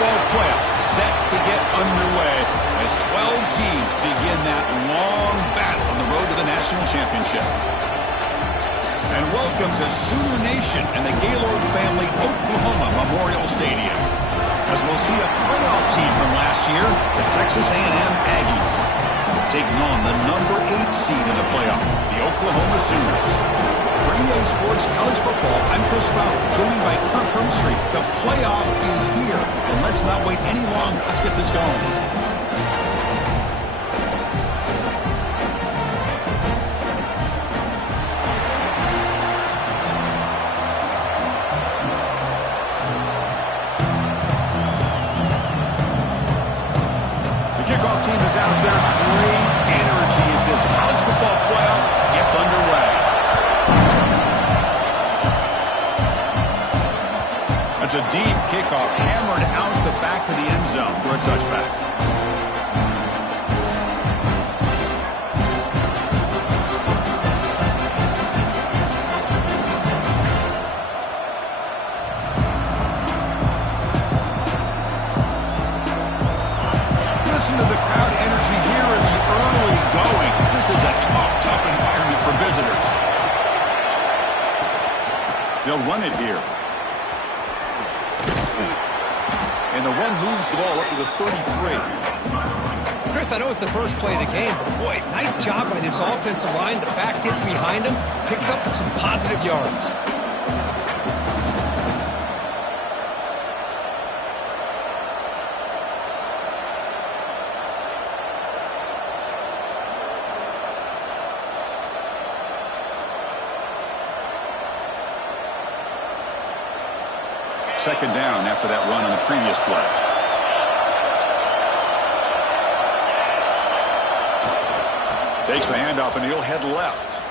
football playoff set to get underway as 12 teams begin that long battle on the road to the national championship. And welcome to Sooner Nation and the Gaylord Family Oklahoma Memorial Stadium, as we'll see a playoff team from last year, the Texas A&M Aggies, taking on the number 8 seed in the playoff, the Oklahoma Sooners. For EA Sports College Football, I'm Chris Fowler, joined by Kirk Hermstreet. The playoff is here, and let's not wait any longer. Let's get this going. Team is out there. Great energy as this college football playoff gets underway. That's a deep kickoff hammered out the back of the end zone for a touchback. Listen to the crowd energy here in the early going. This is a tough environment for visitors. They'll run it here. And the run moves the ball up to the 33. Chris, I know it's the first play of the game, but boy, nice job by this offensive line. The back gets behind him, picks up some positive yards. Second down after that run on the previous play. Takes the handoff and he'll head left.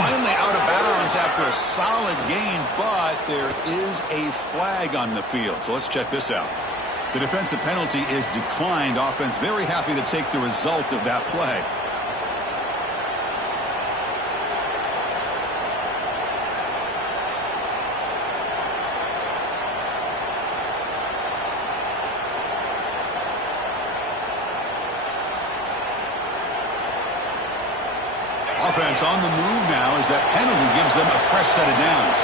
Finally out of bounds after a solid gain, but there is a flag on the field. So let's check this out. The defensive penalty is declined. Offense very happy to take the result of that play. Offense on the move now as that penalty gives them a fresh set of downs.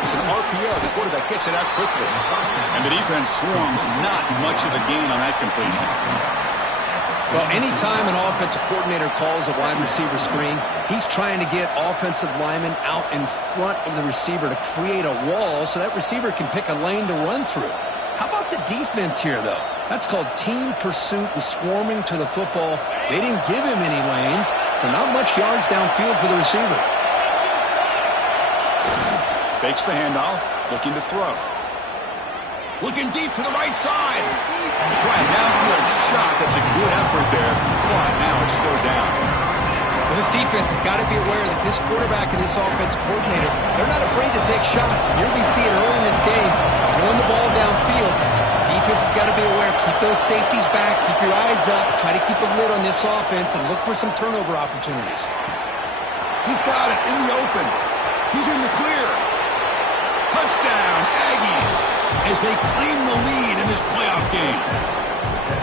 It's an RPO. The quarterback gets it out quickly. And the defense swarms. Not much of a gain on that completion. Well, anytime an offensive coordinator calls a wide receiver screen, he's trying to get offensive linemen out in front of the receiver to create a wall so that receiver can pick a lane to run through. How about the defense here, though? That's called team pursuit and swarming to the football. They didn't give him any lanes, so not much yards downfield for the receiver. Fakes the handoff, looking to throw. Looking deep to the right side. Try a downfield shot. That's a good effort there, but now it's third down. Well, this defense has got to be aware that this quarterback and this offensive coordinator, they're not afraid to take shots. Here we see it early in this game, throwing the ball downfield. Defense has got to be aware. Keep those safeties back. Keep your eyes up. Try to keep a lid on this offense and look for some turnover opportunities. He's got it in the open. He's in the clear. Touchdown, Aggies, as they claim the lead in this playoff game.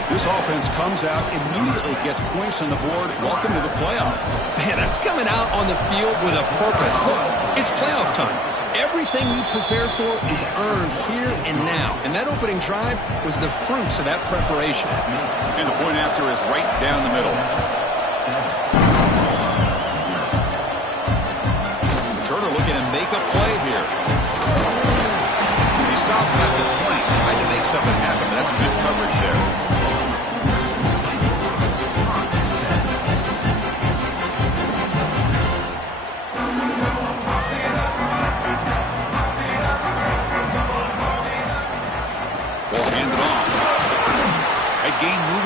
This offense comes out, immediately gets points on the board. Welcome to the playoff. Man, that's coming out on the field with a purpose. Look, it's playoff time. Everything you prepared for is earned here and now. And that opening drive was the fruits of that preparation. And the point after is right down the middle. Turner looking to make a play here. He stopped at the 20, trying to make something happen. That's good coverage there.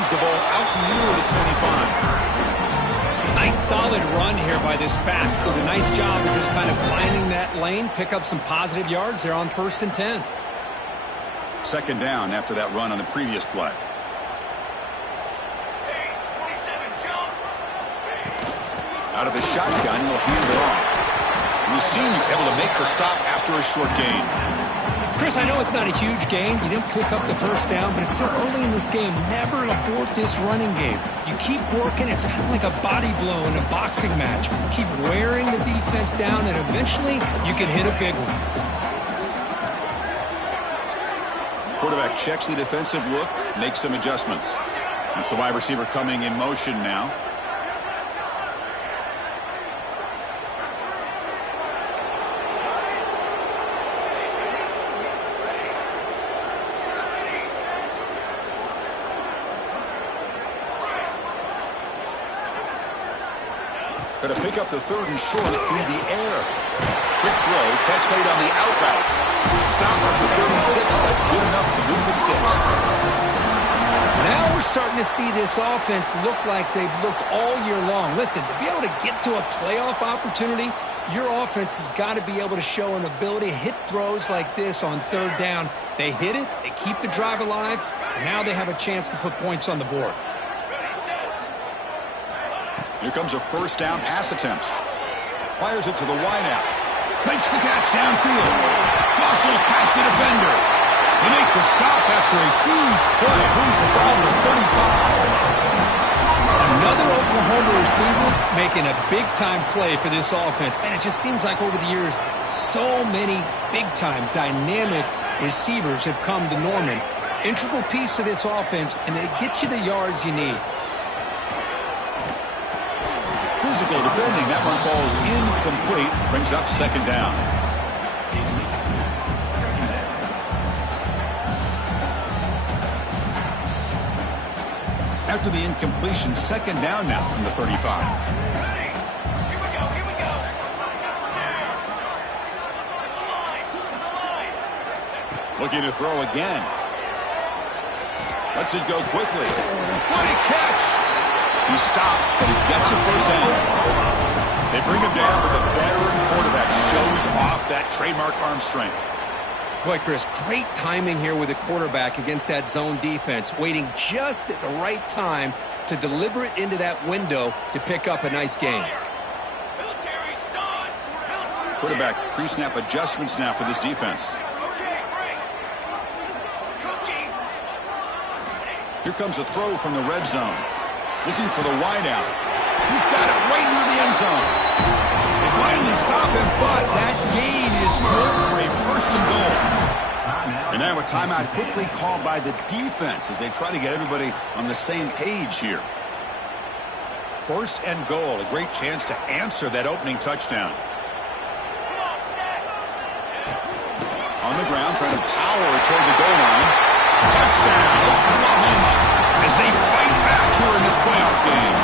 The ball out near the 25. Nice solid run here by this back. Did a nice job of just kind of finding that lane, pick up some positive yards there on 1st and 10. Second down after that run on the previous play. Out of the shotgun, he'll hand it off. The senior able to make the stop after a short gain. Chris, I know it's not a huge gain. You didn't pick up the first down, but it's still early in this game. Never abort this running game. You keep working. It's kind of like a body blow in a boxing match. Keep wearing the defense down, and eventually you can hit a big one. Quarterback checks the defensive look, makes some adjustments. That's the wide receiver coming in motion now. Going to pick up the third and short through the air. Quick throw, catch made on the out route. Stop at the 36. That's good enough to move the sticks. Now we're starting to see this offense look like they've looked all year long. Listen, to be able to get to a playoff opportunity, your offense has got to be able to show an ability to hit throws like this on third down. They hit it, they keep the drive alive, now they have a chance to put points on the board. Here comes a first down pass attempt. Fires it to the wideout. Makes the catch downfield. Muscles past the defender. They make the stop after a huge play. Moves the ball to 35. Another Oklahoma receiver making a big-time play for this offense. Man, it just seems like over the years, so many big-time, dynamic receivers have come to Norman. Integral piece of this offense, and they get you the yards you need. Physical defending. That one falls incomplete. Brings up second down. After the incompletion, second down now from the 35. Looking to throw again. Lets it go quickly. What a catch! He stopped, but he gets a first down. They bring him down, but the veteran quarterback shows off that trademark arm strength. Boy, Chris, great timing here with the quarterback against that zone defense, waiting just at the right time to deliver it into that window to pick up a nice gain. Quarterback pre-snap adjustments now for this defense. Here comes a throw from the red zone. Looking for the wideout. He's got it right near the end zone. They finally stop him, but that gain is good for a first and goal. And now a timeout quickly called by the defense as they try to get everybody on the same page here. First and goal, a great chance to answer that opening touchdown. On the ground, trying to power toward the goal line. Touchdown, Oklahoma, as they fight back here in this playoff game.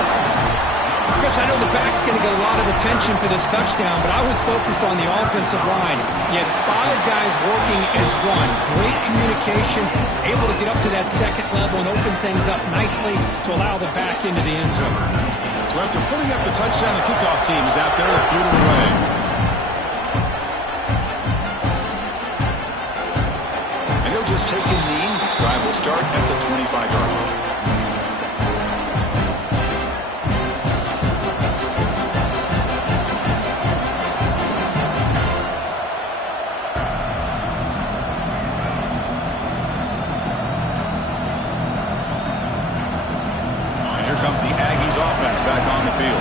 Chris, I know the back's going to get a lot of attention for this touchdown, but I was focused on the offensive line. You had 5 guys working as one. Great communication, able to get up to that second level and open things up nicely to allow the back into the end zone. So after putting up the touchdown, the kickoff team is out there to boot it away. And he'll just take a knee. Drive will start at the 25-yard line. Offense back on the field.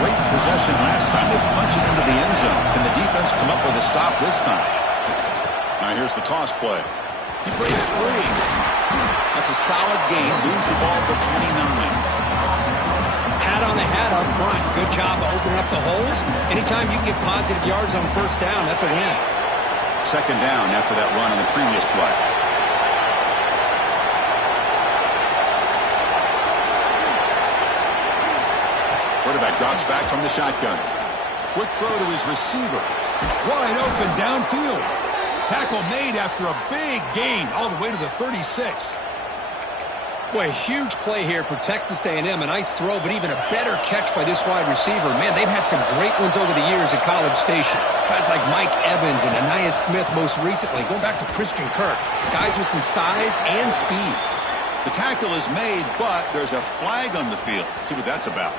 Great possession last time. They punch it into the end zone. Can the defense come up with a stop this time? Now here's the toss play. He breaks free. That's a solid gain. Moves the ball to the 29. Pat on the hat up front. Good job of opening up the holes. Anytime you can get positive yards on first down, that's a win. Second down after that run on the previous play. Quarterback drops back from the shotgun. Quick throw to his receiver. Wide open downfield. Tackle made after a big gain all the way to the 36. Boy, a huge play here for Texas A&M. A nice throw, but even a better catch by this wide receiver. Man, they've had some great ones over the years at College Station. Guys like Mike Evans and Anais Smith most recently. Going back to Christian Kirk. Guys with some size and speed. The tackle is made, but there's a flag on the field. Let's see what that's about.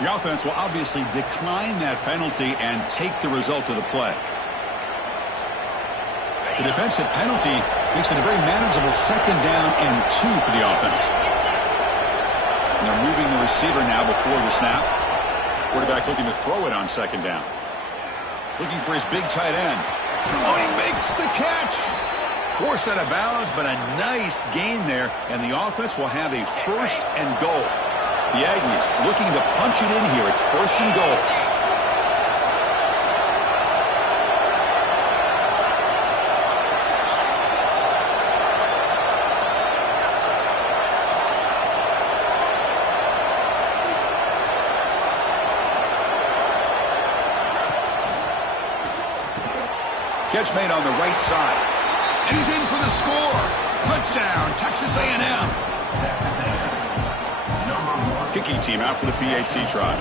The offense will obviously decline that penalty and take the result of the play. The defensive penalty makes it a very manageable 2nd down and 2 for the offense. And they're moving the receiver now before the snap. Quarterback looking to throw it on 2nd down. Looking for his big tight end. Oh, he makes the catch. Forced out of bounds, but a nice gain there, and the offense will have a 1st and goal. The Aggies looking to punch it in here. It's 1st and goal. Catch made on the right side. And he's in for the score. Touchdown, Texas A&M. Kicking team out for the PAT try.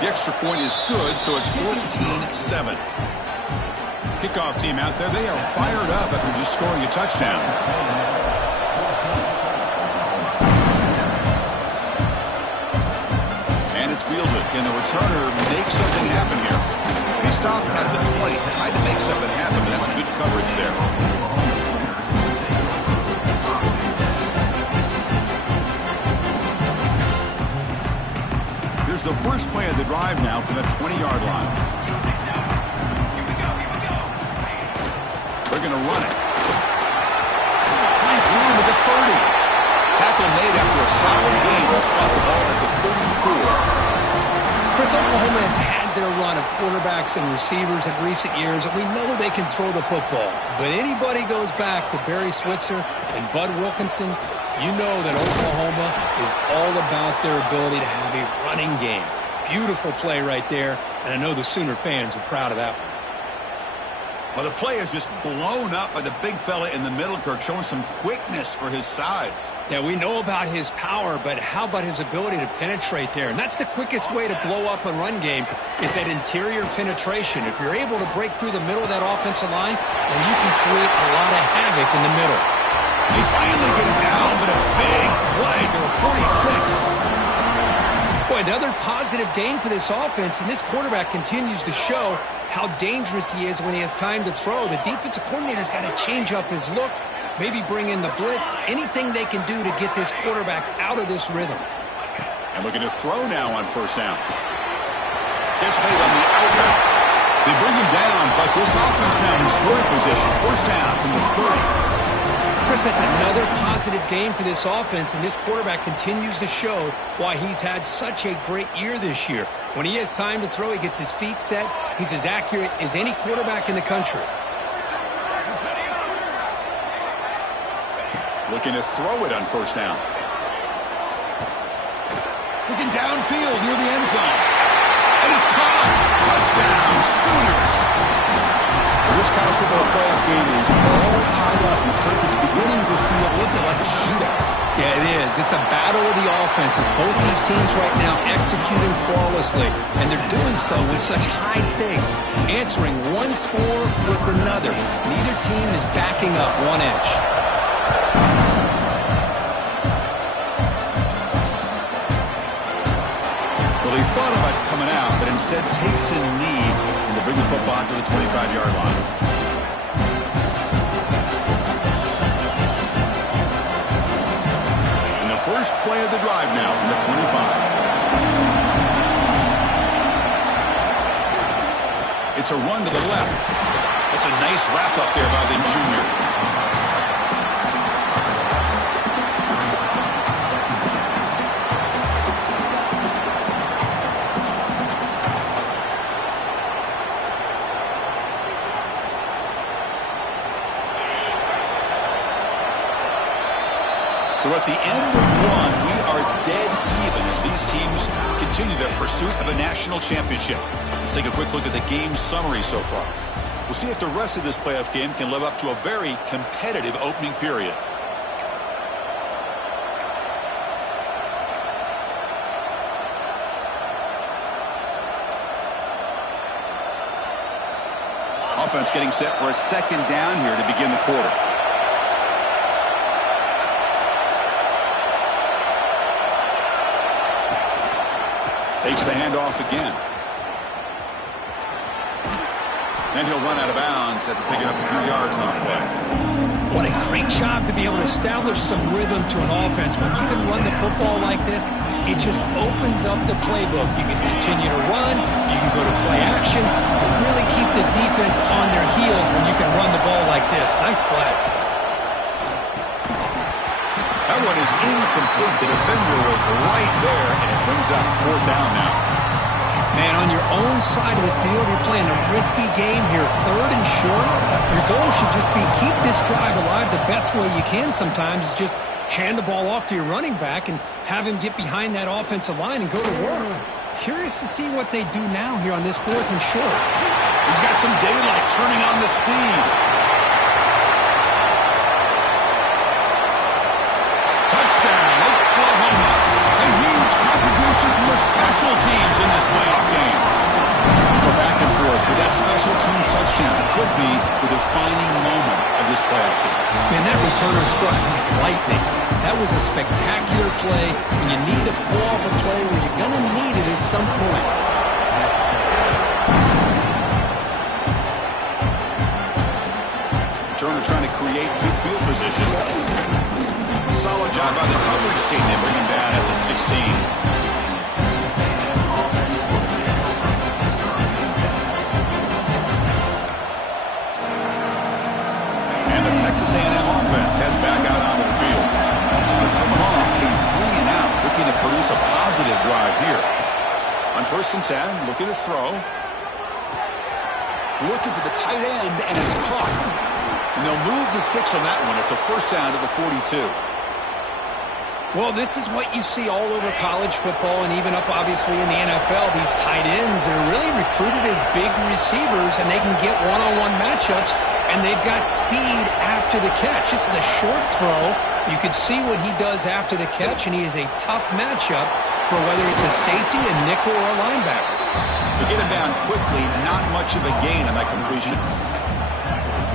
The extra point is good, so it's 14-7. Kickoff team out there. They are fired up after just scoring a touchdown. And it's fielded. Can the returner make something happen here? He stopped at the 20. Tried to make something happen, but that's good coverage there. Here's the first play of the drive now from the 20-yard line. They're going to run it. Finds room at the 30. Tackle made after a solid gain. Will spot the ball at the 34. Chris, Oklahoma has had their run of quarterbacks and receivers in recent years, and we know they can throw the football. But anybody goes back to Barry Switzer and Bud Wilkinson, you know that Oklahoma is all about their ability to have a running game. Beautiful play right there, and I know the Sooner fans are proud of that one. Well, the play is just blown up by the big fella in the middle, Kirk, showing some quickness for his size. Yeah, we know about his power, but how about his ability to penetrate there? And that's the quickest way to blow up a run game is that interior penetration. If you're able to break through the middle of that offensive line, then you can create a lot of havoc in the middle. They finally get him down, but a big play to the 46. Boy, another positive gain for this offense, and this quarterback continues to show how dangerous he is when he has time to throw. The defensive coordinator's got to change up his looks, maybe bring in the blitz, anything they can do to get this quarterback out of this rhythm. And looking to throw now on 1st down. Catch made on the out route. They bring him down, but this offense now in scoring position. 1st down from the 30. Chris, that's another positive game for this offense, and this quarterback continues to show why he's had such a great year this year. When he has time to throw, he gets his feet set. He's as accurate as any quarterback in the country. Looking to throw it on 1st down. Looking downfield near the end zone. And it's caught. Touchdown, Sooners. This college football playoff game is all tied up. It's beginning to feel a little bit like a shootout. Yeah, it is. It's a battle of the offenses. Both these teams right now executing flawlessly, and they're doing so with such high stakes, answering one score with another. Neither team is backing up 1 inch. Well, he thought about coming out, but instead takes a knee to bring the football to the 25-yard line. And the first play of the drive now from the 25. It's a run to the left. It's a nice wrap-up there by the junior. So at the end of one, we are dead even as these teams continue their pursuit of a national championship. Let's take a quick look at the game summary so far. We'll see if the rest of this playoff game can live up to a very competitive opening period. Offense getting set for a 2nd down here to begin the quarter. Takes the handoff again. And he'll run out of bounds after picking up a few yards on the play. What a great job to be able to establish some rhythm to an offense. When you can run the football like this, it just opens up the playbook. You can continue to run, you can go to play action, and really keep the defense on their heels when you can run the ball like this. Nice play. That one is incomplete. The defender was right there, and it brings up 4th down now. Man, on your own side of the field, you're playing a risky game here, 3rd and short. Your goal should just be keep this drive alive the best way you can sometimes is just hand the ball off to your running back and have him get behind that offensive line and go to work. Curious to see what they do now here on this 4th and short. He's got some daylight turning on the speed. Touchdown, Oklahoma. A huge contribution from the special teams in this playoff game. Go back and forth, but that special teams touchdown could be the defining moment of this playoff game. Man, that returner struck like lightning. That was a spectacular play, and you need to pull off a play where you're going to need it at some point. Turner trying to create good field position. Solid job by the coverage team. They bring him down at the 16. And the Texas A&M offense heads back out onto the field. They're coming off a 3 and out, looking to produce a positive drive here. On 1st and 10, looking to throw. Looking for the tight end, and it's caught. And they'll move the 6 on that one. It's a 1st down to the 42. Well, this is what you see all over college football and even up, obviously, in the NFL. These tight ends are really recruited as big receivers, and they can get one-on-one matchups, and they've got speed after the catch. This is a short throw. You could see what he does after the catch, and he is a tough matchup for whether it's a safety, a nickel, or a linebacker. To get him down quickly, not much of a gain on that completion.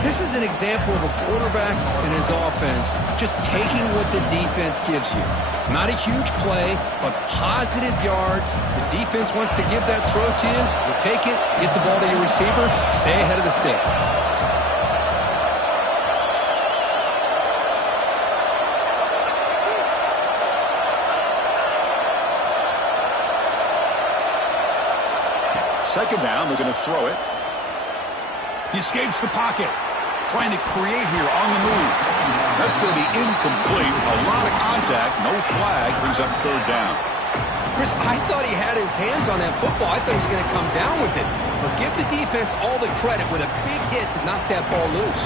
This is an example of a quarterback and his offense just taking what the defense gives you. Not a huge play, but positive yards. The defense wants to give that throw to you. You take it, get the ball to your receiver, stay ahead of the sticks. Second down, they're going to throw it. He escapes the pocket. Trying to create here on the move. That's going to be incomplete. A lot of contact. No flag. Brings up 3rd down. Chris, I thought he had his hands on that football. I thought he was going to come down with it. But give the defense all the credit with a big hit to knock that ball loose.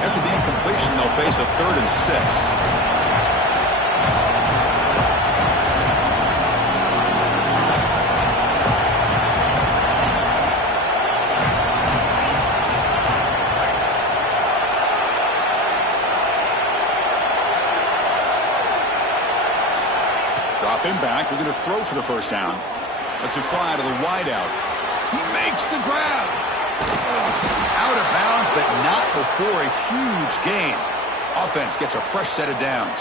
After the incompletion, they'll face a 3rd and 6. Him back. We're going to throw for the 1st down. That's a fly to the wideout. He makes the grab. Out of bounds, but not before a huge gain. Offense gets a fresh set of downs.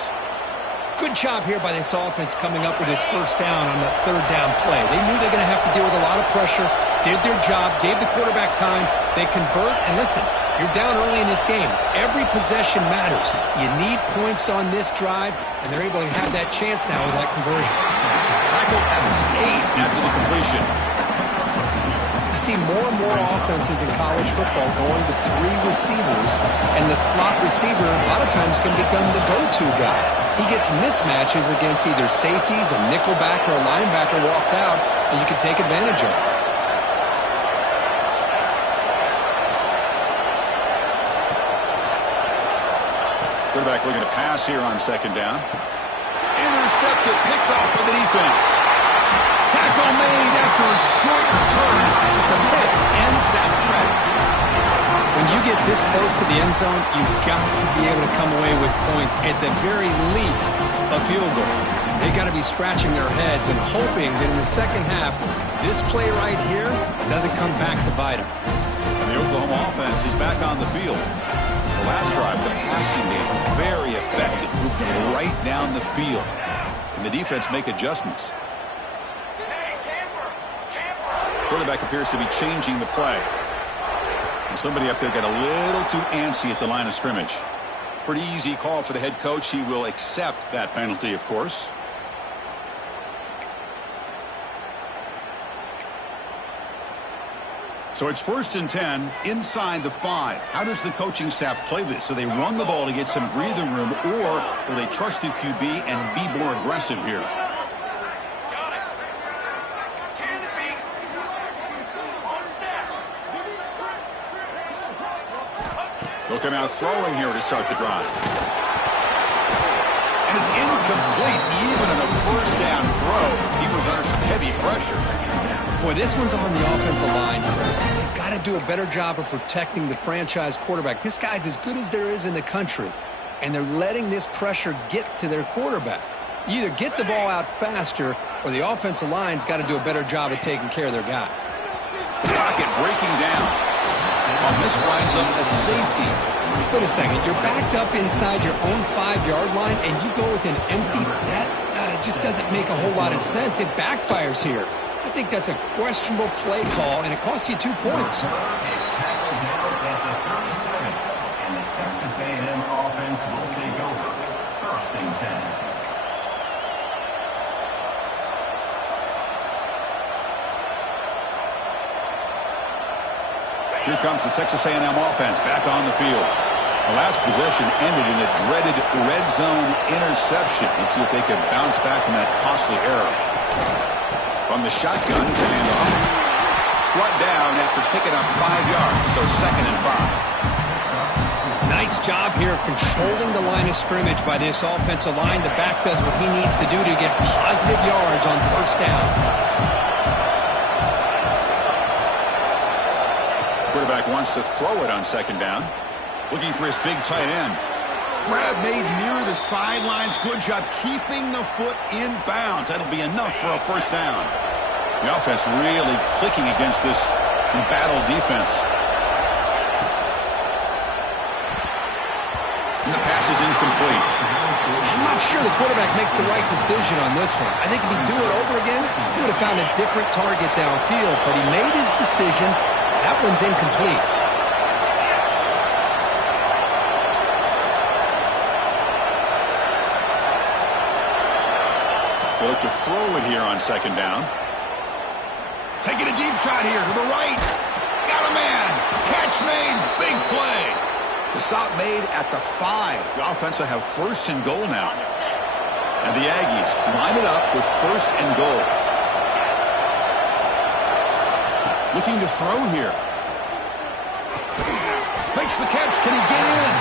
Good job here by this offense coming up with his 1st down on the 3rd down play. They knew they're going to have to deal with a lot of pressure, did their job, gave the quarterback time. They convert, and listen, you're down early in this game. Every possession matters. You need points on this drive, and they're able to have that chance now with that conversion. Tackled at the 8 after the completion. You see more and more offenses in college football going to 3 receivers, and the slot receiver a lot of times can become the go-to guy. He gets mismatches against either safeties, a nickelback, or a linebacker walked out, and you can take advantage of it. Quarterback looking to pass here on 2nd down. Intercepted, picked off by the defense. Tackle made after a short return, but the pick ends that threat. When you get this close to the end zone, you've got to be able to come away with points, at the very least, a field goal. They've got to be scratching their heads and hoping that in the second half, this play right here doesn't come back to bite them. And the Oklahoma offense is back on the field. The last drive, the passing game, very effective, moving right down the field. Can the defense make adjustments? Quarterback appears to be changing the play. And somebody up there got a little too antsy at the line of scrimmage. Pretty easy call for the head coach. He will accept that penalty, of course. So it's 1st and 10 inside the 5. How does the coaching staff play this? So they run the ball to get some breathing room, or will they trust the QB and be more aggressive here? They'll come out throwing here to start the drive. And it's incomplete. Even in a 1st down throw, he was under some heavy pressure. Boy, this one's on the offensive line, Chris. They've got to do a better job of protecting the franchise quarterback. This guy's as good as there is in the country, and they're letting this pressure get to their quarterback. You either get the ball out faster, or the offensive line's got to do a better job of taking care of their guy. The pocket breaking down. Oh, this winds up a safety. Wait a second. You're backed up inside your own 5-yard line, and you go with an empty set? It just doesn't make a whole lot of sense. It backfires here. I think that's a questionable play call, and it costs you 2 points. And the Texas A&M offense will take over. 1st and 10. Here comes the Texas A&M offense back on the field. The last possession ended in a dreaded red zone interception. Let's see if they can bounce back from that costly error. From the shotgun to handoff. Brought down after picking up 5 yards, so 2nd and 5. Nice job here of controlling the line of scrimmage by this offensive line. The back does what he needs to do to get positive yards on 1st down. Quarterback wants to throw it on 2nd down. Looking for his big tight end. Grab made near the sidelines. Good job keeping the foot in bounds. That'll be enough for a 1st down. The offense really clicking against this battle defense. And the pass is incomplete. I'm not sure the quarterback makes the right decision on this one. I think if he'd do it over again, he would have found a different target downfield. But he made his decision. That one's incomplete. They look to throw it here on 2nd down. Taking a deep shot here to the right. Got a man. Catch made. Big play. The stop made at the 5. The offense will have 1st and goal now. And the Aggies line it up with 1st and goal. Looking to throw here. Makes the catch. Can he get in?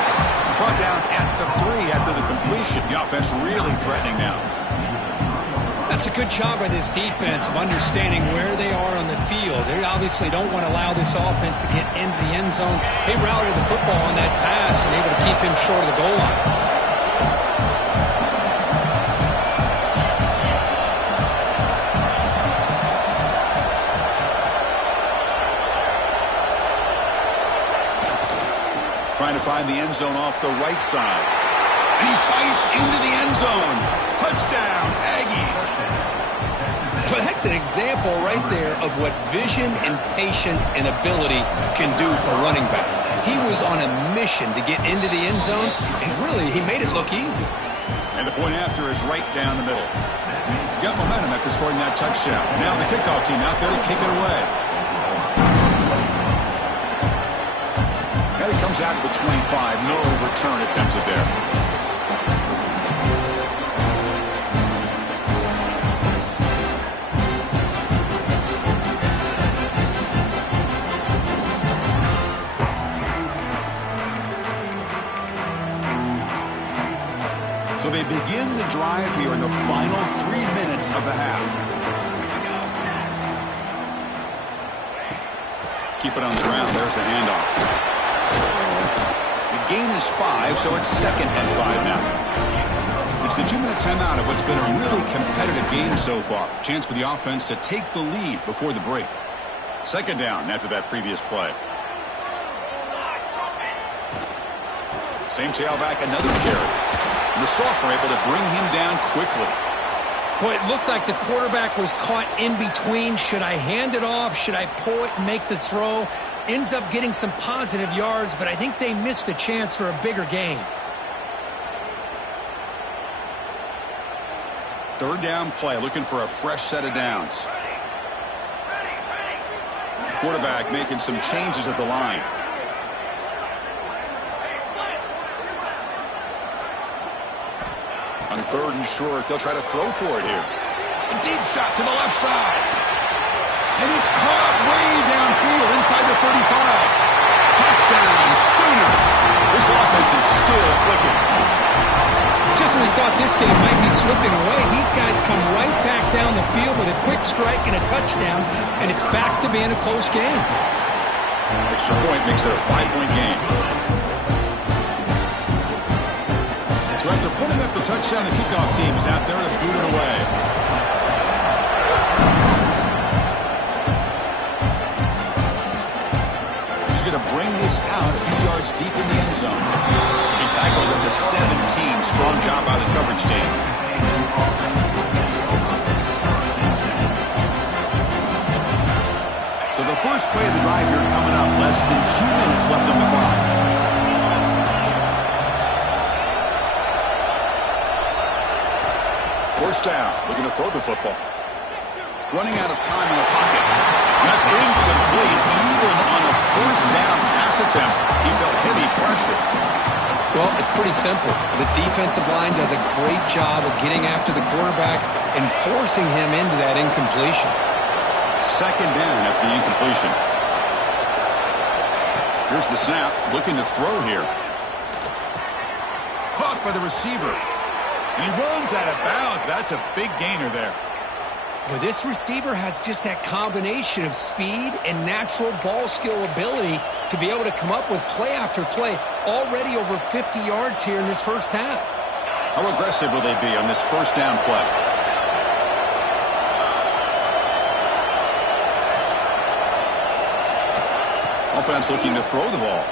Brought down at the 3 after the completion. The offense really threatening now. That's a good job by this defense of understanding where they are on the field. They obviously don't want to allow this offense to get into the end zone. They routed the football on that pass and able to keep him short of the goal line. Trying to find the end zone off the right side. And he fights into the end zone. Touchdown, Aggies. Well, that's an example right there of what vision and patience and ability can do for a running back. He was on a mission to get into the end zone, and really, he made it look easy. And the point after is right down the middle. He got momentum after scoring that touchdown. Now the kickoff team out there to kick it away. And it comes out to the 25. No return attempted there. So they begin the drive here in the final 3 minutes of the half. Keep it on the ground. There's the handoff. The gain is 5, so it's 2nd and 5 now. It's the 2-minute timeout of what's been a really competitive game so far. Chance for the offense to take the lead before the break. 2nd down after that previous play. Same tailback, another carry. And the Soft were able to bring him down quickly. Well, it looked like the quarterback was caught in between. Should I hand it off? Should I pull it and make the throw? Ends up getting some positive yards, but I think they missed a chance for a bigger gain. Third down play, looking for a fresh set of downs. Quarterback making some changes at the line. On third and short, they'll try to throw for it here. A deep shot to the left side. And it's caught way downfield inside the 35. Touchdown, Sooners. This offense is still clicking. Just when we thought this game might be slipping away, these guys come right back down the field with a quick strike and a touchdown, and it's back to being a close game. Extra point makes it a 5-point game. So after putting up the touchdown, the kickoff team is out there to boot it away. He's going to bring this out a few yards deep in the end zone. He tackled at the 17. Strong job by the coverage team. So the first play of the drive here coming up. Less than 2 minutes left on the clock. First down, looking to throw the football. Running out of time in the pocket. That's incomplete. Even on a first down pass attempt, he felt heavy pressure. Well, it's pretty simple. The defensive line does a great job of getting after the quarterback and forcing him into that incompletion. Second down after the incompletion. Here's the snap, looking to throw here. Caught by the receiver. And he runs out of bounds. That's a big gainer there. Well, this receiver has just that combination of speed and natural ball skill ability to be able to come up with play after play. Already over 50 yards here in this first half. How aggressive will they be on this first down play? Offense looking to throw the ball.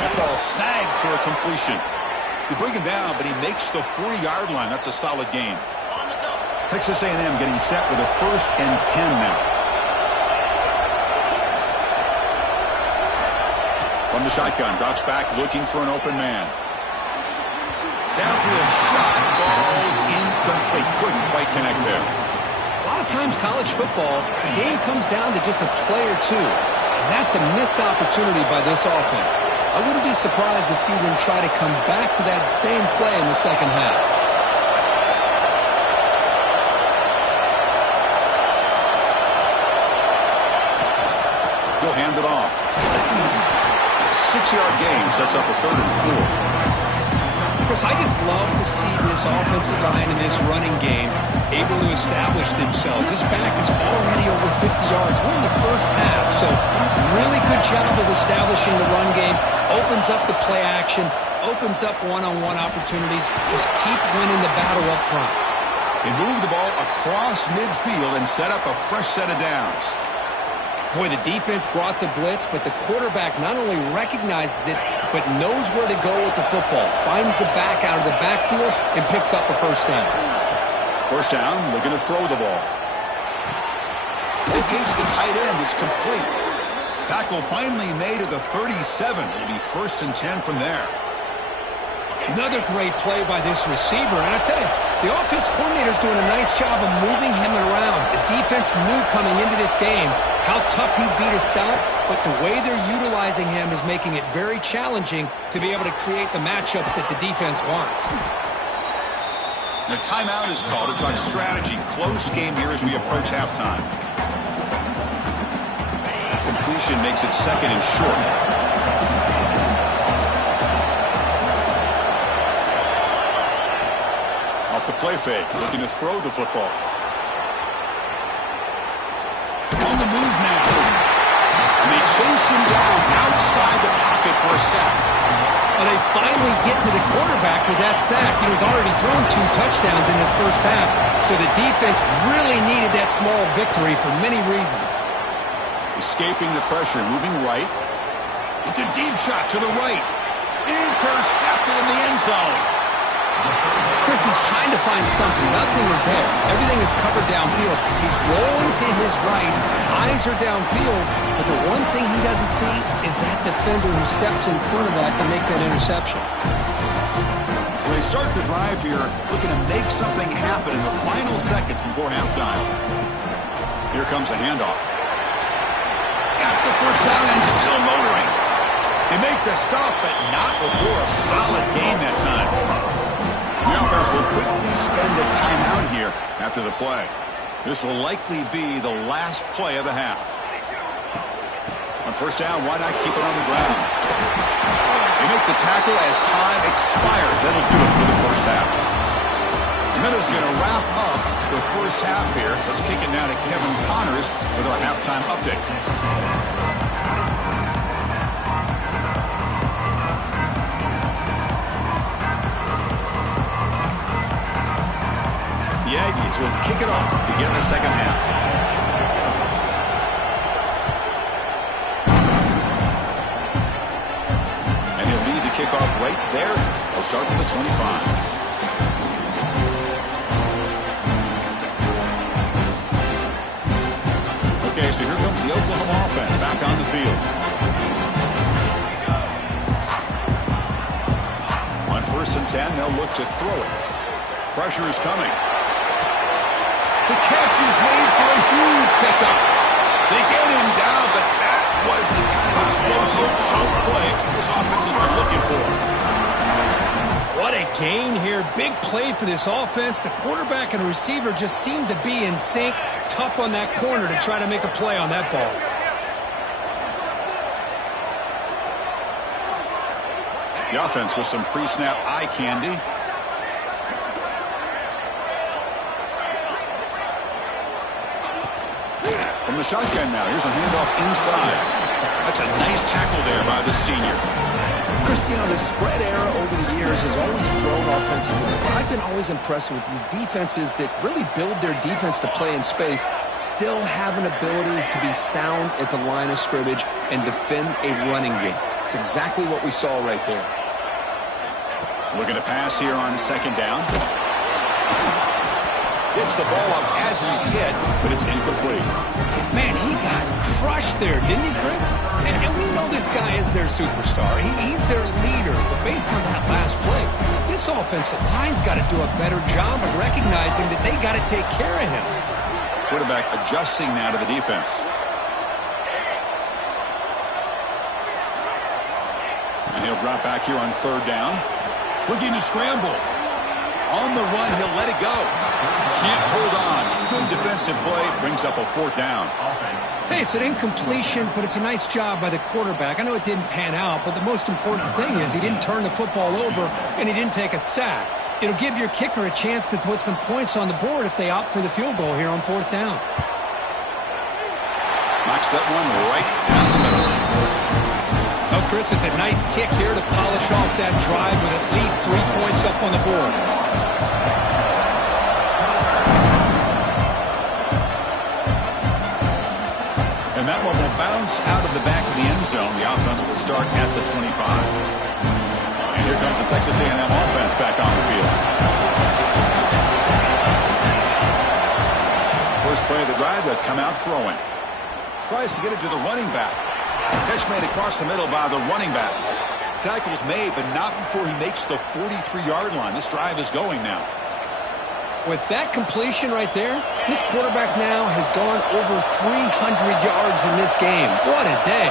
That ball snagged for a completion. They bring him down, but he makes the 40-yard line. That's a solid gain. Texas A&M getting set with a 1st and 10 now. From the shotgun, drops back looking for an open man. Downfield shot, falls incomplete. Couldn't quite connect there. A lot of times college football, the game comes down to just a play or two. And that's a missed opportunity by this offense. I wouldn't be surprised to see them try to come back to that same play in the second half. He'll hand it off. A 6-yard gain sets up a 3rd and 4. Of course, I just love to see this offensive line in this running game able to establish themselves. This back is already over 50 yards. We're in the first half, so really good job of establishing the run game. Opens up the play action, opens up one-on-one opportunities. Just keep winning the battle up front. They move the ball across midfield and set up a fresh set of downs. Boy, the defense brought the blitz, but the quarterback not only recognizes it, but knows where to go with the football. Finds the back out of the backfield and picks up a first down. First down, looking to throw the ball. Locates the tight end. It's complete. Tackle finally made at the 37. It'll be 1st and 10 from there. Another great play by this receiver. And I tell you, the offense coordinator is doing a nice job of moving him around. The defense knew coming into this game how tough he'd be to stop, but the way they're utilizing him is making it very challenging to be able to create the matchups that the defense wants. The timeout is called to talk strategy. Close game here as we approach halftime. Completion makes it 2nd and short. Off the play fake, looking to throw the football. On the move now. And they chase him down outside the pocket for a sack. Well, they finally get to the quarterback with that sack. He was already thrown 2 touchdowns in this first half, so the defense really needed that small victory for many reasons. Escaping the pressure, moving right. It's a deep shot to the right. Intercepted in the end zone. Chris, he's trying to find something. Nothing is there. Everything is covered downfield. He's rolling to his right. Eyes are downfield. But the one thing he doesn't see is that defender who steps in front of that to make that interception. So they start the drive here, looking to make something happen in the final seconds before halftime. Here comes a handoff. Got the first down and still motoring. They make the stop, but not before a solid game that time. The offense will quickly spend a timeout here after the play. This will likely be the last play of the half. On first down, why not keep it on the ground? They make the tackle as time expires. That'll do it for the first half. The Meadows going to wrap up the first half here. Let's kick it now to Kevin Connors with our halftime update. The Aggies will kick it off to begin the second half. And he'll lead the kickoff right there. He'll start with the 25. Okay, so here comes the Oklahoma offense back on the field. On 1st and 10, they'll look to throw it. Pressure is coming. The catch is made for a huge pickup. They get him down, but that was the kind of explosive chunk play this offense has been looking for. What a gain here. Big play for this offense. The quarterback and the receiver just seemed to be in sync. Tough on that corner to try to make a play on that ball. The offense with some pre-snap eye candy. From the shotgun now, here's a handoff inside. That's a nice tackle there by the senior. Chris, you know, the spread era over the years has always grown offensively. But I've been always impressed with the defenses that really build their defense to play in space, still have an ability to be sound at the line of scrimmage and defend a running game. It's exactly what we saw right there. Looking to pass here on second down. Gets the ball up as he's hit, but it's incomplete. Man, he got crushed there, didn't he, Chris? And we know this guy is their superstar. He's their leader. But based on that last play, this offensive line's got to do a better job of recognizing that they got to take care of him. Quarterback adjusting now to the defense. And he'll drop back here on third down. Looking to scramble. On the run, he'll let it go. Can't hold on. Good defensive play. Brings up a fourth down. Hey, it's an incompletion, but it's a nice job by the quarterback. I know it didn't pan out, but the most important thing is he didn't turn the football over and he didn't take a sack. It'll give your kicker a chance to put some points on the board if they opt for the field goal here on fourth down. Knocks that one right down the middle. Oh, Chris, it's a nice kick here to polish off that drive with at least 3 points up on the board. And that one will bounce out of the back of the end zone. The offense will start at the 25. And here comes the Texas A&M offense back on the field. First play of the drive, they'll come out throwing. Tries to get it to the running back. Catch made across the middle by the running back. Tackle's made, but not before he makes the 43-yard line. This drive is going now. With that completion right there, this quarterback now has gone over 300 yards in this game. What a day.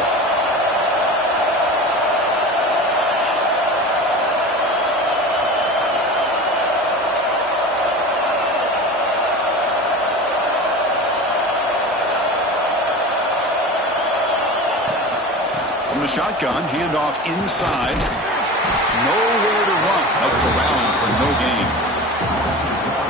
From the shotgun, handoff inside. Nowhere to run. No corralling for no gain.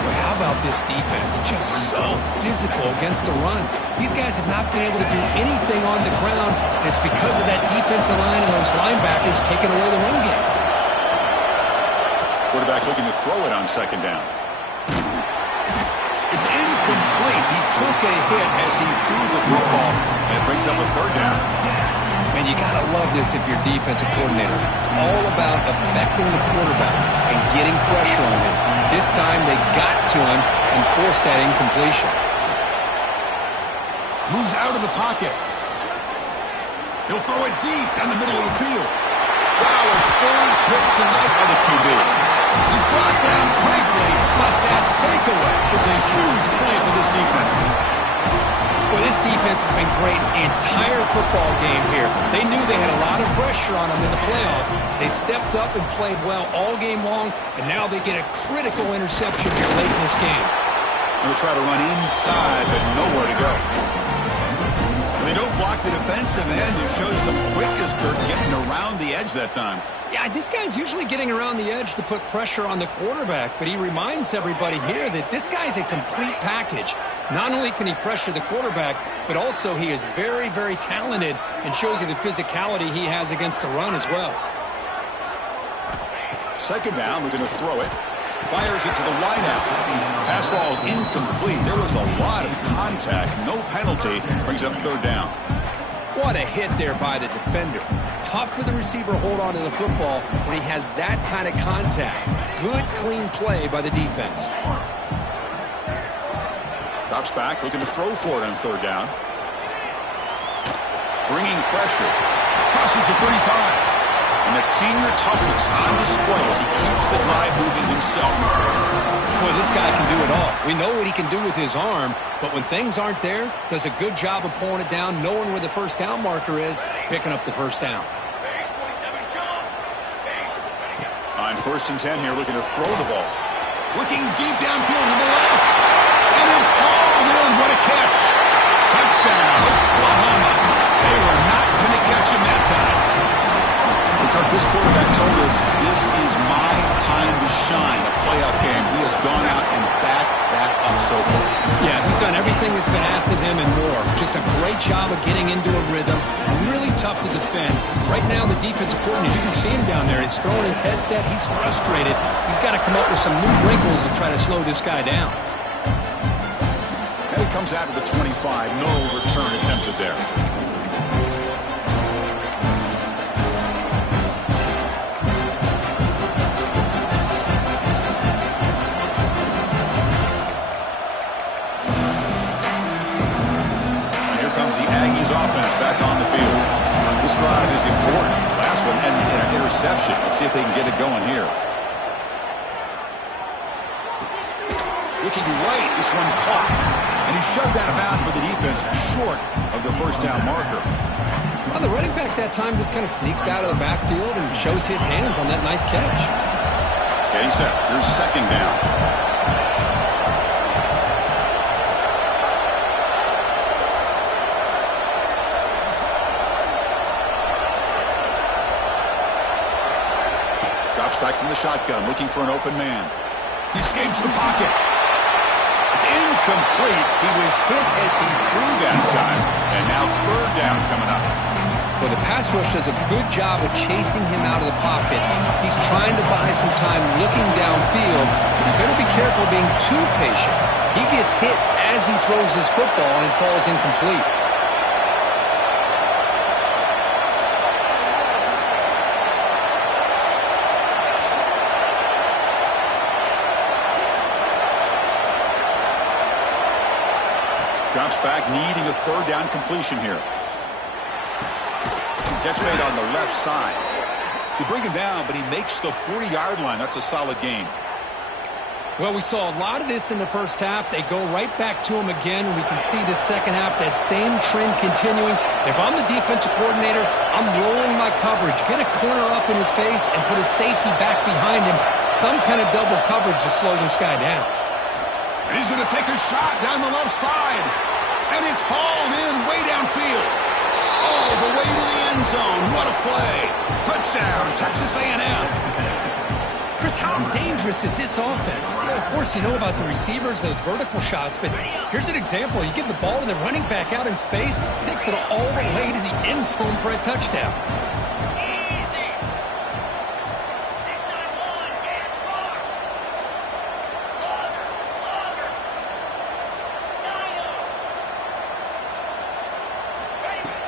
How about this defense? Just so physical against the run. These guys have not been able to do anything on the ground. And it's because of that defensive line and those linebackers taking away the run game. Quarterback looking to throw it on second down. It's incomplete. He took a hit as he threw the football. And it brings up a third down. And you got to love this if you're defensive coordinator. It's all about affecting the quarterback and getting pressure on him. This time they got to him and forced that incompletion. Moves out of the pocket. He'll throw it deep down the middle of the field. Wow, a third pick tonight by the QB. He's brought down quickly, but that takeaway is a huge play for this defense. Well, this defense has been great the entire football game here. They knew they had a lot of pressure on them in the playoff. They stepped up and played well all game long, and now they get a critical interception here late in this game. They'll try to run inside, but nowhere to go. They don't block the defensive end. It shows some quickness, Kurt, getting around the edge that time. Yeah, this guy's usually getting around the edge to put pressure on the quarterback, but he reminds everybody here that this guy's a complete package. Not only can he pressure the quarterback, but also he is very, very talented and shows you the physicality he has against the run as well. Second down, we're going to throw it. Fires it to the wideout. Pass ball is incomplete. There was a lot of contact. No penalty. Brings up third down. What a hit there by the defender. Tough for the receiver to hold on to the football when he has that kind of contact. Good, clean play by the defense. Drops back, looking to throw for it on third down. Bringing pressure. Crosses the 35. And that senior toughness on display as he keeps the drive moving himself. Boy, this guy can do it all. We know what he can do with his arm, but when things aren't there, does a good job of pulling it down, knowing where the first down marker is, picking up the first down. On 1st and 10 here, looking to throw the ball. Looking deep downfield to the left. And it's hauled in. What a catch. Touchdown, Oklahoma. They were not going to catch him that time. Kirk, this quarterback told us this is my time to shine, a playoff game. He has gone out and backed that up so far. Yeah, he's done everything that's been asked of him and more. Just a great job of getting into a rhythm. Really tough to defend. Right now, the defensive coordinator, you can see him down there. He's throwing his headset. He's frustrated. He's got to come up with some new wrinkles to try to slow this guy down. And it comes out of the 25. No return attempted there. Offense back on the field. This drive is important. Last one and an interception. Let's see if they can get it going here. Looking right, this one caught. And he shoved out of bounds with the defense short of the first down marker. Well, the running back that time just kind of sneaks out of the backfield and shows his hands on that nice catch. Getting set. Here's second down. Back from the shotgun, looking for an open man. He escapes the pocket. It's incomplete. He was hit as he threw that time. And now third down coming up. Well, the pass rush does a good job of chasing him out of the pocket. He's trying to buy some time looking downfield, but you better be careful being too patient. He gets hit as he throws his football and it falls incomplete. Drops back, needing a third down completion here. Catch made on the left side. They bring him down, but he makes the 40-yard line. That's a solid gain. Well, we saw a lot of this in the first half. They go right back to him again. We can see the second half, that same trend continuing. If I'm the defensive coordinator, I'm rolling my coverage. Get a corner up in his face and put his safety back behind him. Some kind of double coverage to slow this guy down. And he's going to take a shot down the left side. And it's hauled in way downfield. All the way to the end zone. What a play. Touchdown, Texas A&M. Chris, how dangerous is this offense? Well, of course, you know about the receivers, those vertical shots, but here's an example. You give the ball to the running back out in space, takes it all the way to the end zone for a touchdown.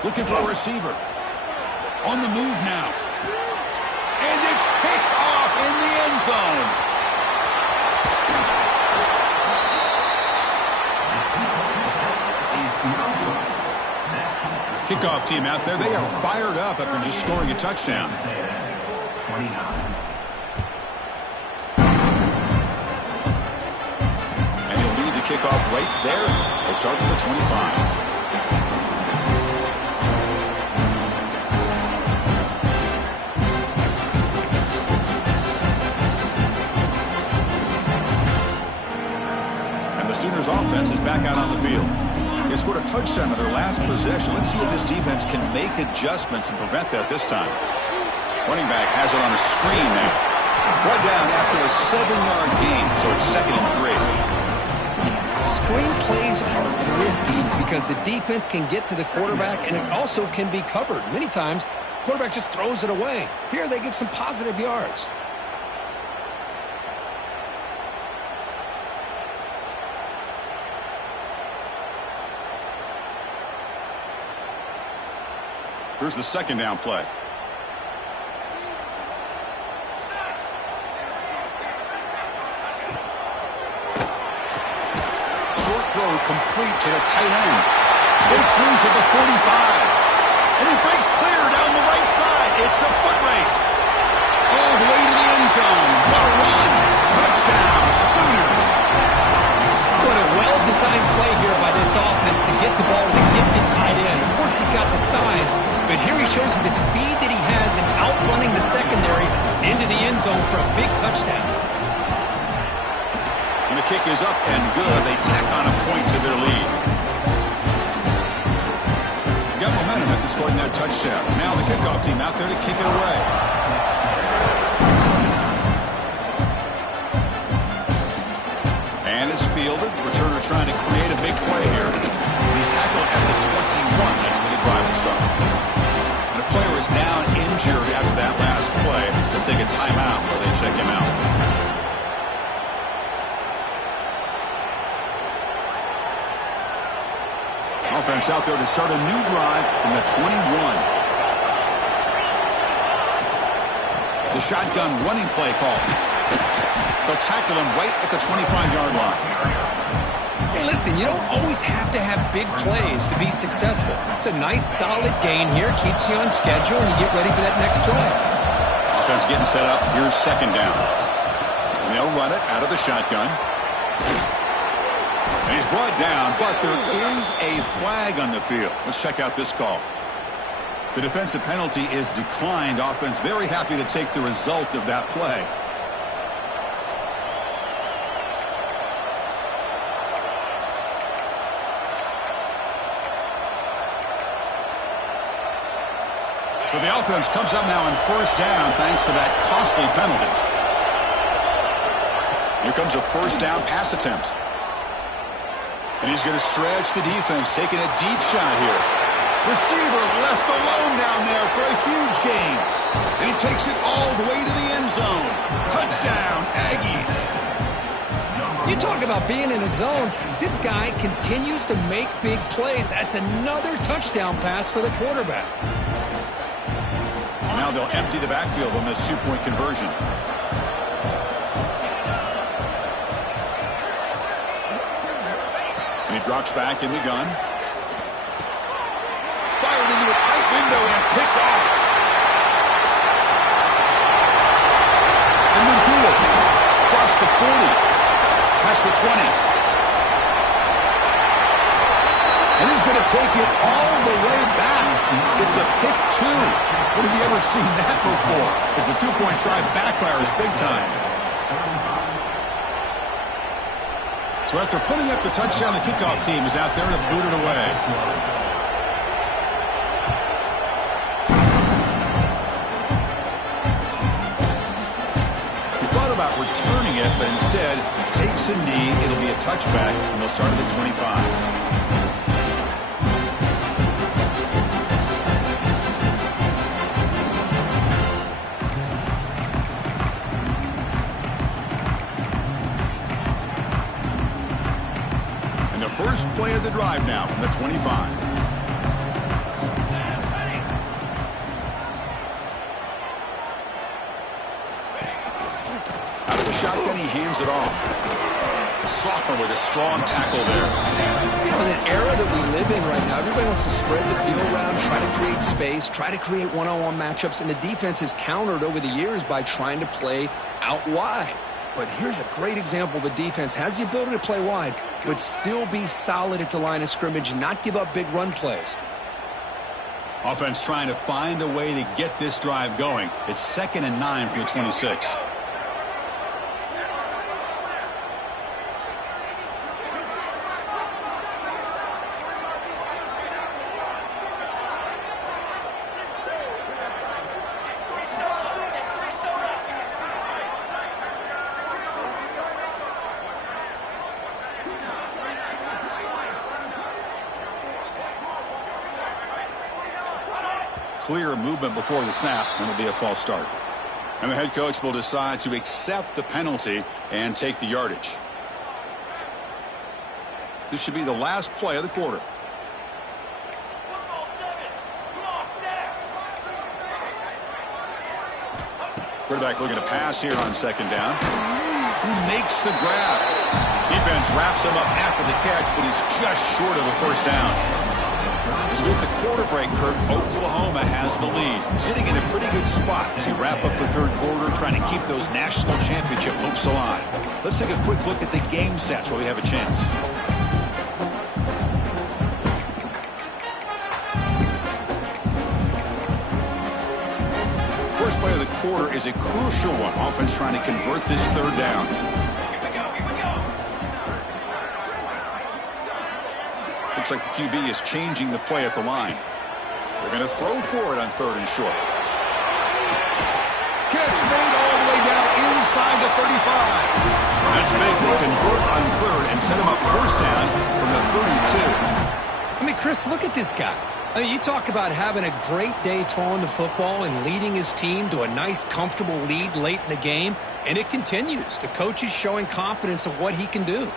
Looking for a receiver. On the move now. And it's picked off in the end zone. Kickoff team out there, they are fired up after just scoring a touchdown. 29. And he'll lead the kickoff right there. They'll start with the 25. And the Sooners offense is back out on the field. They scored a touchdown in their last possession. Let's see if this defense can make adjustments and prevent that this time. Running back has it on a screen now. Brought down after a 7-yard gain, so it's 2nd and 3. Screen plays are risky because the defense can get to the quarterback, and it also can be covered. Many times, the quarterback just throws it away. Here, they get some positive yards. Here's the 2nd down play. Short throw complete to the tight end. Breaks loose at the 45. And he breaks clear down the right side. It's a foot race. All the way to the end zone. What a run. Touchdown, Sooners. What a well-designed play here by this offense to get the ball to the gifted tight end. Of course, he's got the size, but here he shows you the speed that he has in outrunning the secondary into the end zone for a big touchdown. And the kick is up and good. They tack on a point to their lead. Got momentum after scoring that touchdown. Now the kickoff team out there to kick it away. And it's fielded. Returner trying to create a big play here. He's tackled at the 21. That's where the drive will start. And a player is down injured after that last play. They'll take a timeout while they check him out. Offense out there to start a new drive from the 21. The shotgun running play call. They'll tackle him right at the 25-yard line. Hey, listen, you don't always have to have big plays to be successful. It's a nice, solid gain here. Keeps you on schedule, and you get ready for that next play. Offense getting set up. Here's 2nd down. And they'll run it out of the shotgun. And he's brought down, but there is a flag on the field. Let's check out this call. The defensive penalty is declined. Offense very happy to take the result of that play. So the offense comes up now on 1st down thanks to that costly penalty. Here comes a 1st down pass attempt. And he's going to stretch the defense, taking a deep shot here. Receiver left alone down there for a huge gain. And he takes it all the way to the end zone. Touchdown, Aggies. You talk about being in a zone. This guy continues to make big plays. That's another touchdown pass for the quarterback. Now they'll empty the backfield on this 2-point conversion. And he drops back in the gun. Fired into a tight window and picked off. And midfield. Across the 40. Past the 20. And he's going to take it all the way back. It's a pick 2. When have you ever seen that before? As the 2-point try backfires big time. So after putting up the touchdown, the kickoff team is out there to boot it away. He thought about returning it, but instead takes a knee. It'll be a touchback, and they'll start at the 25. First play of the drive now from the 25. shotgun, he hands it off. The sophomore with a strong tackle there. You know, in an era that we live in right now, everybody wants to spread the field around, try to create space, try to create one-on-one matchups, and the defense has countered over the years by trying to play out wide. But here's a great example of a defense has the ability to play wide, but still be solid at the line of scrimmage and not give up big run plays. Offense trying to find a way to get this drive going. It's 2nd and 9 from the 26. Clear movement before the snap, and it'll be a false start. And the head coach will decide to accept the penalty and take the yardage. This should be the last play of the quarter. Quarterback looking to pass here on 2nd down. Who makes the grab? Defense wraps him up after the catch, but he's just short of a first down. As with the quarter break, Kurt, Oklahoma has the lead, sitting in a pretty good spot as you wrap up the 3rd quarter, trying to keep those national championship hopes alive. Let's take a quick look at the game stats while we have a chance. First play of the quarter is a crucial one. Offense trying to convert this 3rd down. Looks like the QB is changing the play at the line. They're going to throw for it on 3rd and short. Catch made all the way down inside the 35. That's big. They convert on 3rd and set him up first down from the 32. I mean, Chris, look at this guy. I mean, you talk about having a great day throwing the football and leading his team to a nice, comfortable lead late in the game, and it continues. The coach is showing confidence of what he can do.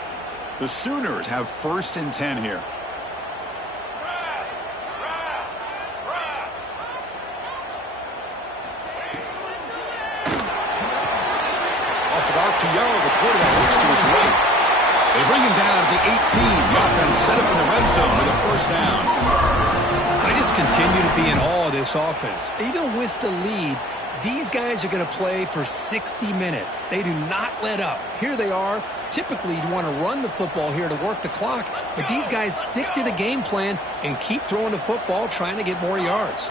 The Sooners have 1st and 10 here. RPO, the quarterback looks to his right. They bring him down at the 18. The offense set up in the red zone with a first down. I just continue to be in awe of this offense. Even with the lead, these guys are going to play for 60 minutes. They do not let up. Here they are. Typically, you'd want to run the football here to work the clock, but these guys stick to the game plan and keep throwing the football, trying to get more yards.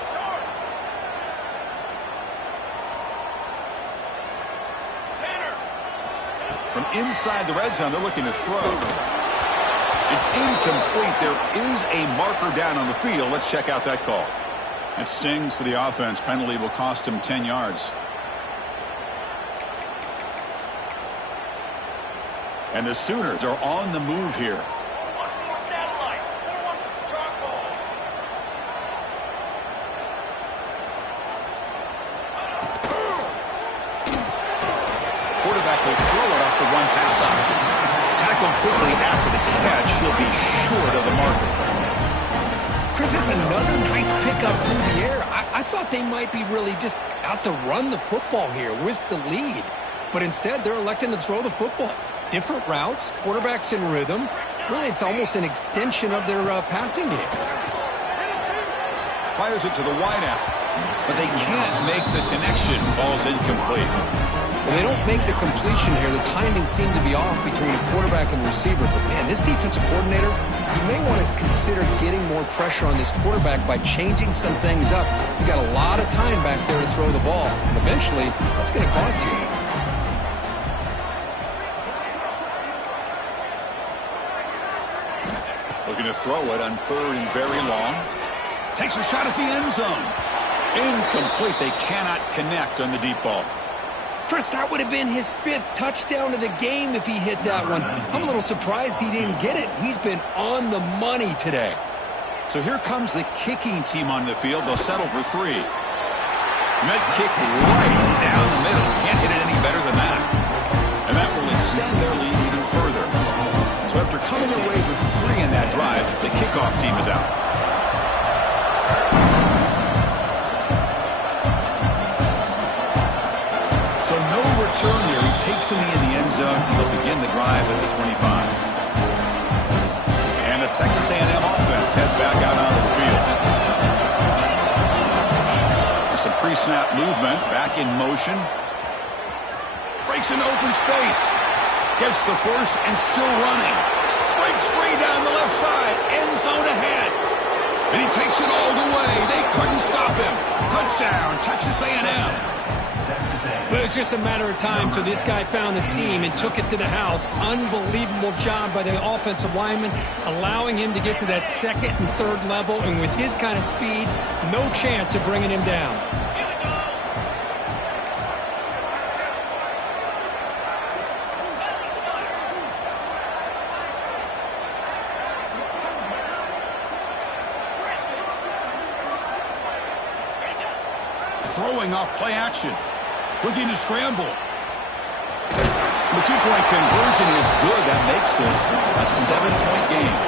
From inside the red zone, they're looking to throw. It's incomplete. There is a marker down on the field. Let's check out that call. It stings for the offense. Penalty will cost him 10 yards. And the Sooners are on the move here. Quarterback will throw it off the run-pass option. Tackled quickly after the catch. He'll be short of the marker. Chris, it's another nice pickup through the air. I thought they might be really just out to run the football here with the lead. But instead, they're electing to throw the football. Different routes, quarterbacks in rhythm. Really, it's almost an extension of their passing game. Fires it to the wideout, but they can't make the connection. Ball's incomplete. When they don't make the completion here, the timing seemed to be off between a quarterback and receiver. But, man, this defensive coordinator, you may want to consider getting more pressure on this quarterback by changing some things up. You got a lot of time back there to throw the ball, and eventually that's going to cost you. Looking to throw it on 3rd and very long. Takes a shot at the end zone. Incomplete. They cannot connect on the deep ball. Chris, that would have been his 5th touchdown of the game if he hit that one. I'm a little surprised he didn't get it. He's been on the money today. So here comes the kicking team on the field. They'll settle for 3. Med kick right down the middle. Can't hit it any better than that. And that will extend their lead even further. So after coming away with 3 in that drive, the kickoff team is out. So no return here. He takes close in the end zone, and they'll begin the drive at the 25. And the Texas A&M offense heads back out onto the field. There's some pre-snap movement, back in motion. Breaks an open space. Gets the first and still running. Breaks free down the left side. End zone ahead. And he takes it all the way. They couldn't stop him. Touchdown, Texas A&M. Well, it was just a matter of time till this guy found the seam and took it to the house. Unbelievable job by the offensive lineman, allowing him to get to that second and third level. And with his kind of speed, no chance of bringing him down. Throwing off play action. Looking to scramble. The two-point conversion is good. That makes this a 7-point game.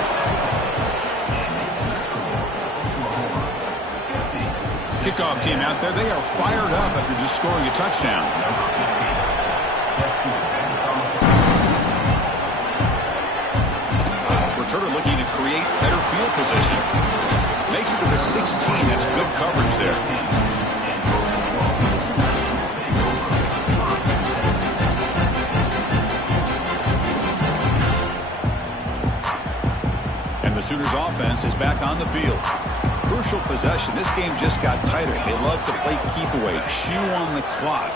Kickoff team out there. They are fired up after just scoring a touchdown. Returner looking to create better field position. Makes it to the 16. That's good coverage there. The Sooners offense is back on the field. Crucial possession. This game just got tighter. They love to play keep away, chew on the clock.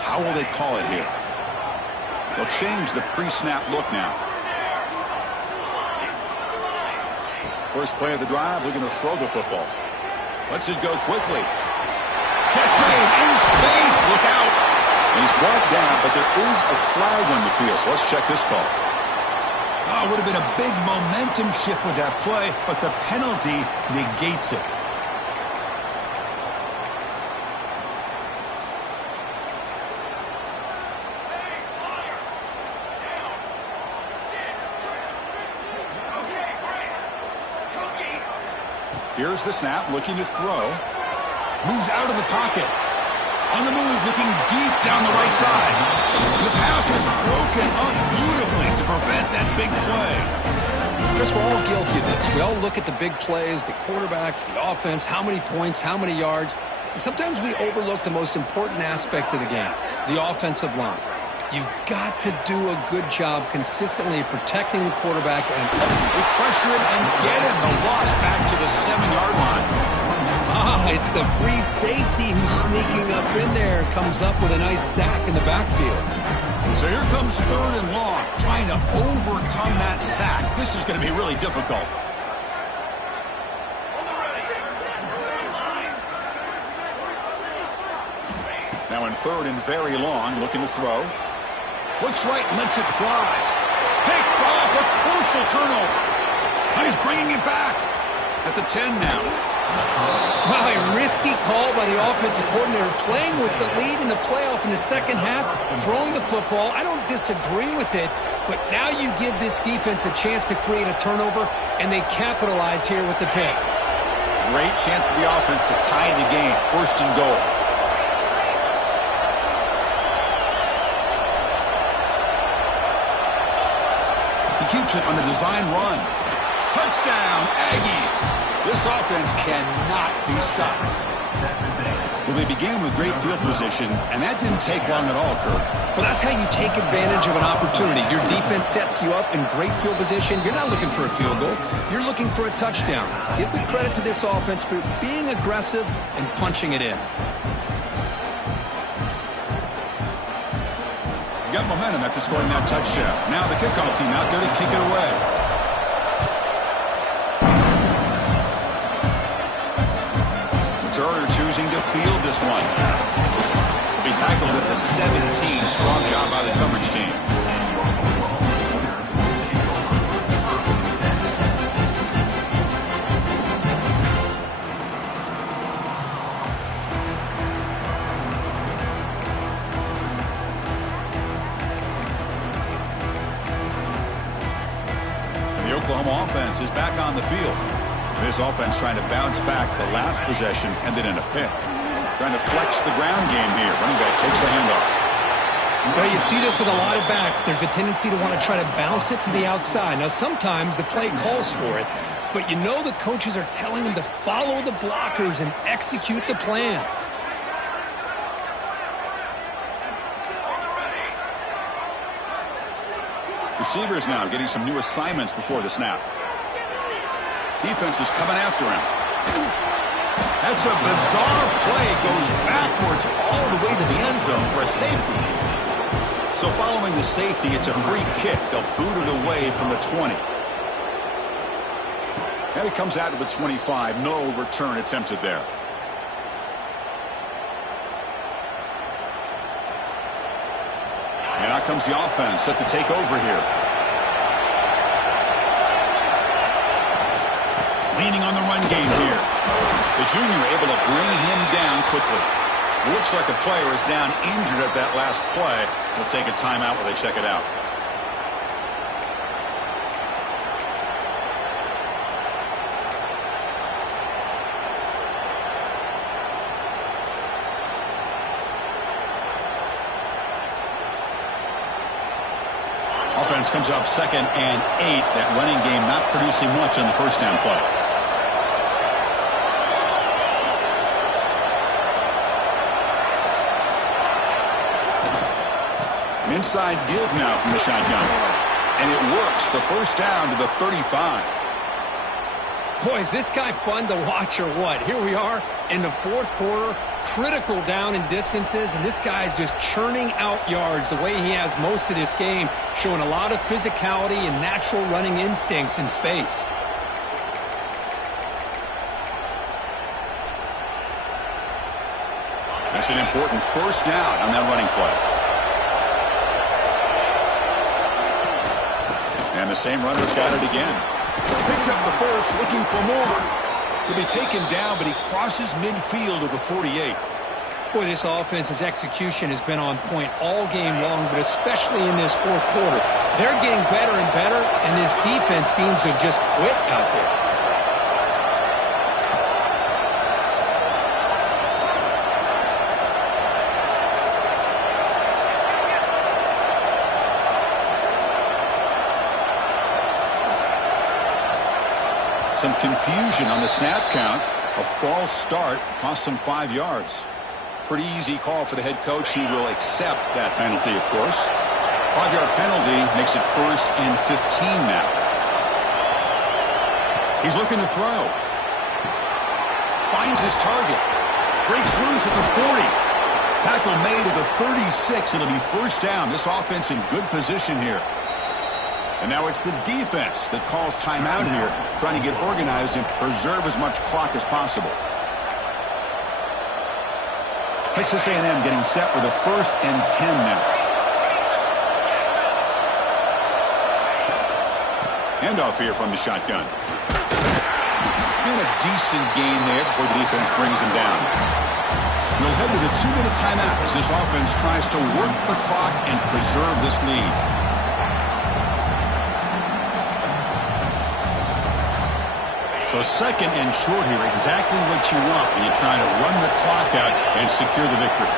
How will they call it here? They'll change the pre-snap look now. First play of the drive, looking to throw the football. Lets it go quickly. Catch made in space. Look out. He's brought down, but there is a flag on the field, so let's check this call. Oh, it would have been a big momentum shift with that play, but the penalty negates it. Here's the snap, looking to throw. Moves out of the pocket. On the move, looking deep down the right side. The pass is broken up beautifully to prevent that big play. Chris, we're all guilty of this. We all look at the big plays, the quarterbacks, the offense, how many points, how many yards. And sometimes we overlook the most important aspect of the game, the offensive line. You've got to do a good job consistently protecting the quarterback and pressure him and get him. The loss back to the 7-yard line. It's the free safety who's sneaking up in there. Comes up with a nice sack in the backfield. So here comes 3rd and long, trying to overcome that sack. This is going to be really difficult. Now in 3rd and very long, looking to throw. Looks right, lets it fly. Picked off, a crucial turnover. He's bringing it back at the 10 now. Wow, a risky call by the offensive coordinator, playing with the lead in the playoff in the second half, throwing the football. I don't disagree with it, but now you give this defense a chance to create a turnover, and they capitalize here with the pick. Great chance for the offense to tie the game. 1st and goal. He keeps it on the design run. Touchdown, Aggies. This offense cannot be stopped. Well, they began with great field position, and that didn't take long at all, Kirk. Well, that's how you take advantage of an opportunity. Your defense sets you up in great field position. You're not looking for a field goal. You're looking for a touchdown. Give the credit to this offense for being aggressive and punching it in. You got momentum after scoring that touchdown. Now the kickoff team out there to kick it away. Turner choosing to field this one. He tackled at the 17. Strong job by the coverage team. And the Oklahoma offense is back on the field. This offense trying to bounce back. The last possession ended in a pick. Trying to flex the ground game here. Running back takes the handoff. Well, you see this with a lot of backs. There's a tendency to want to try to bounce it to the outside. Now, sometimes the play calls for it, but you know the coaches are telling them to follow the blockers and execute the plan. Receivers now getting some new assignments before the snap. Defense is coming after him. That's a bizarre play. Goes backwards all the way to the end zone for a safety. So following the safety, it's a free kick. They'll boot it away from the 20. And it comes out to the 25. No return attempted there. And out comes the offense set to take over here. Leaning on the run game here. The junior able to bring him down quickly. Looks like a player is down injured at that last play. We'll take a timeout while they check it out. Offense comes up 2nd and 8. That running game not producing much on the first down play. Inside give now from the shotgun. And it works. The first down to the 35. Boy, is this guy fun to watch or what? Here we are in the fourth quarter, critical down in distances, and this guy is just churning out yards the way he has most of this game, showing a lot of physicality and natural running instincts in space. That's an important first down on that running play. And the same runner's got it again. Picks up the first, looking for more. He'll be taken down, but he crosses midfield of the 48. Boy, this offense's execution has been on point all game long, but especially in this fourth quarter. They're getting better and better, and this defense seems to have just quit out there. Some confusion on the snap count. A false start cost them 5 yards. Pretty easy call for the head coach. He will accept that penalty, of course. 5-yard penalty makes it 1st and 15 now. He's looking to throw. Finds his target. Breaks loose at the 40. Tackle made at the 36. It'll be first down. This offense in good position here. And now it's the defense that calls timeout here, trying to get organized and preserve as much clock as possible. Texas A&M getting set with a 1st and 10 now. Handoff here from the shotgun. And a decent gain there before the defense brings him down. We'll head to the 2-minute timeout as this offense tries to work the clock and preserve this lead. So 2nd and short here, exactly what you want when you're trying to run the clock out and secure the victory.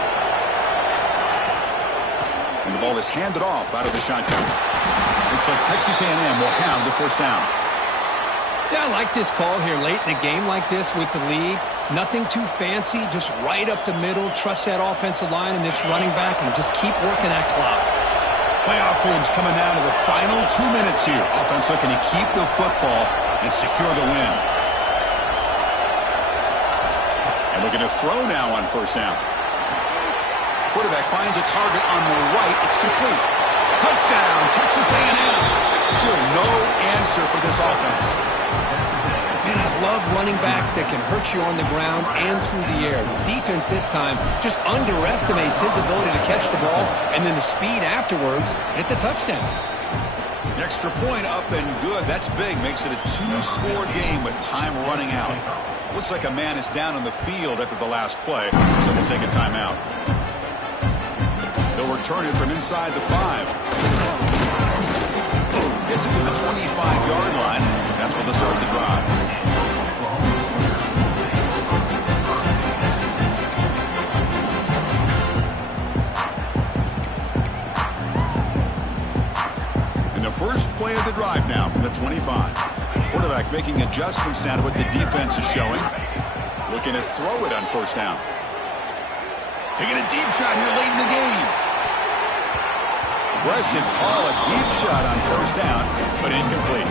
And the ball is handed off out of the shotgun. Looks like Texas A&M will have the first down. Yeah, I like this call here late in a game like this with the lead. Nothing too fancy, just right up the middle. Trust that offensive line and this running back and just keep working that clock. Playoff forms coming down to the final 2 minutes here. Offense looking to keep the football and secure the win. And looking to throw now on first down. Quarterback finds a target on the right. It's complete. Touchdown, Texas A&M. Still no answer for this offense. Man, I love running backs that can hurt you on the ground and through the air. The defense this time just underestimates his ability to catch the ball, and then the speed afterwards, it's a touchdown. The extra point up and good. That's big. Makes it a 2-score game with time running out. Looks like a man is down on the field after the last play, so we'll take a timeout. They'll return it from inside the 5. Gets it to the 25-yard line. That's where they'll start the drive. play of the drive now from the 25. Quarterback making adjustments now to what the defense is showing. Looking to throw it on first down. Taking a deep shot here late in the game. Aggressive call, a deep shot on first down, but incomplete.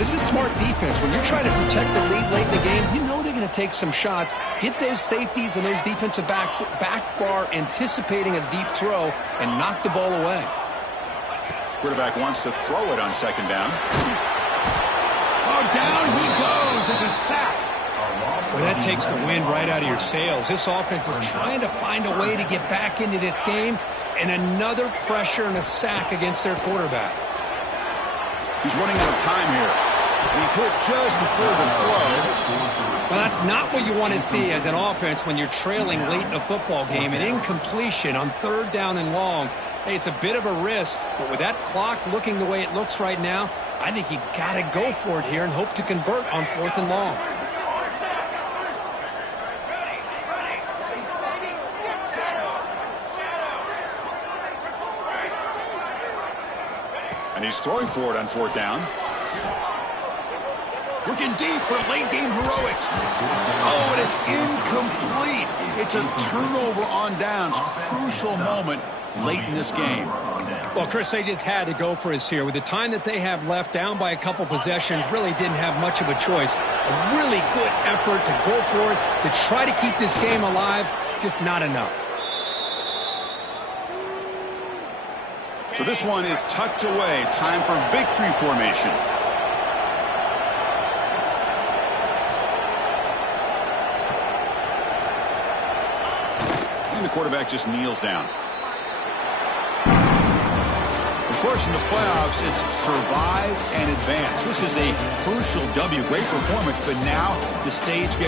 This is smart defense. When you're trying to protect the lead late in the game, you know they're going to take some shots. Get those safeties and those defensive backs back far, anticipating a deep throw, and knock the ball away. Quarterback wants to throw it on second down. Oh, down he goes. It's a sack. Well, that takes the wind right out of your sails. This offense is trying to find a way to get back into this game, and another pressure and a sack against their quarterback. He's running out of time here. He's hit just before the throw. Well, that's not what you want to see as an offense when you're trailing late in a football game. An incompletion on third down and long. Hey, it's a bit of a risk, but with that clock looking the way it looks right now, I think you got to go for it here and hope to convert on fourth and long. And he's throwing for it on fourth down. Looking deep for late game heroics. Oh, and it's incomplete. It's a turnover on downs. Crucial moment late in this game. Well, Chris, they just had to go for us here. With the time that they have left, down by a couple possessions, really didn't have much of a choice. A really good effort to go for it, to try to keep this game alive, just not enough. So this one is tucked away. Time for victory formation. And the quarterback just kneels down. Of course, in the playoffs, it's survive and advance. This is a crucial W. Great performance, but now the stage gets